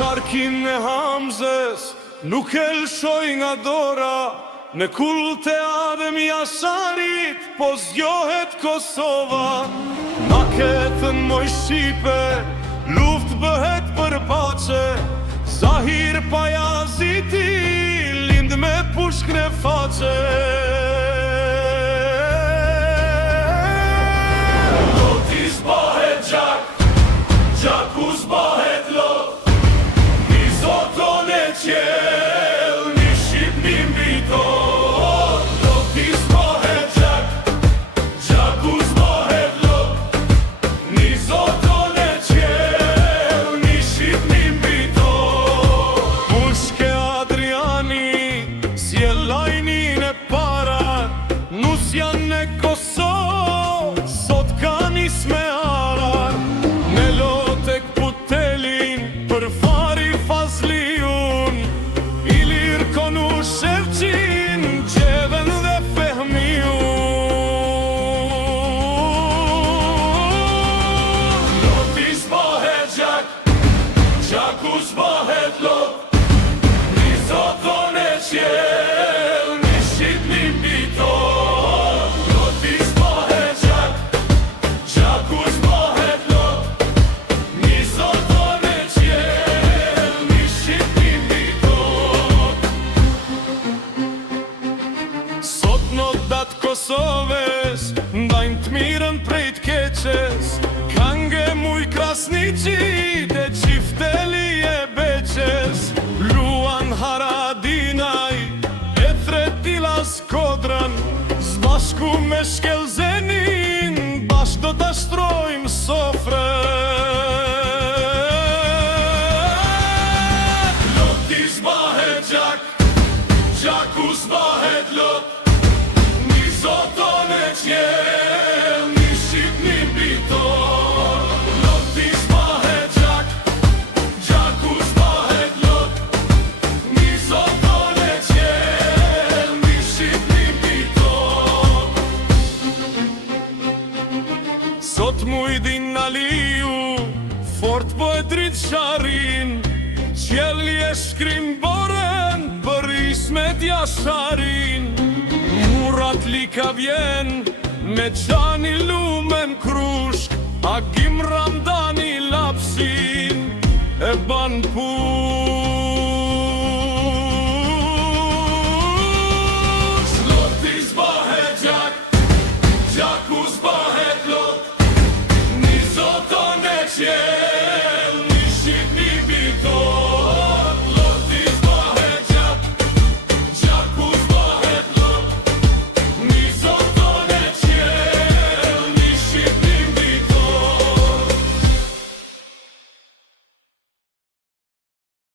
Sharkin e Hamzës nuk e lëshoj nga dora, në kull të Adem Jasharit po zgjohet Kosova. Na ketën moj Shqipe, luft bëhet për pace, Zahir Pajaziti lind me pushk në face. Loti zbahet gjak, gjaku zbahet lot, një zoton e qel, një shqip një mbiton. Loti zbahet gjak, gjaku zbahet lot, një zoton e qel, një shqip një mbiton. Pushke Adriani, si e lajnin e para, nus janë në Kosovë, sot ka nis me arar. Në lotek putelin, për fari Fazliun, Ilir konu Shevqin, Gjeven dhe Fehmiun. Loti zbahet gjak, gjaku zbahet lot, një zoton e qel, një shqip një mbiton. Loti zbahet gjak, gjaku zbahet lot, një zoton e qel, një shqip një mbiton. Sot në datë Kosovës ndajnë të mirën prej të keqes, Kange muj Krasniqi dhe Qifteli e Beqes. Luan Haradinaj e Tretila Skodrën, zbashku me Shkelzenin, bashk do të shtrojmë sofrën. Loti zbahet gjak, gjaku zbahet lot, një zoton e qel, një shqip një mbiton. Loti zbahet gjak, gjaku zbahet lot, një zoton e qel, një shqip një mbiton. Sot Mujdin Aliu, fort po e drit sharin, qelli e shkrim boren, për Ismet Jasharin. Murat Lika vjen, me Gjani Lumen Krushk, Agim Ramdani Lapsin, e ban push. Loti zbahet gjak, gjaku zbahet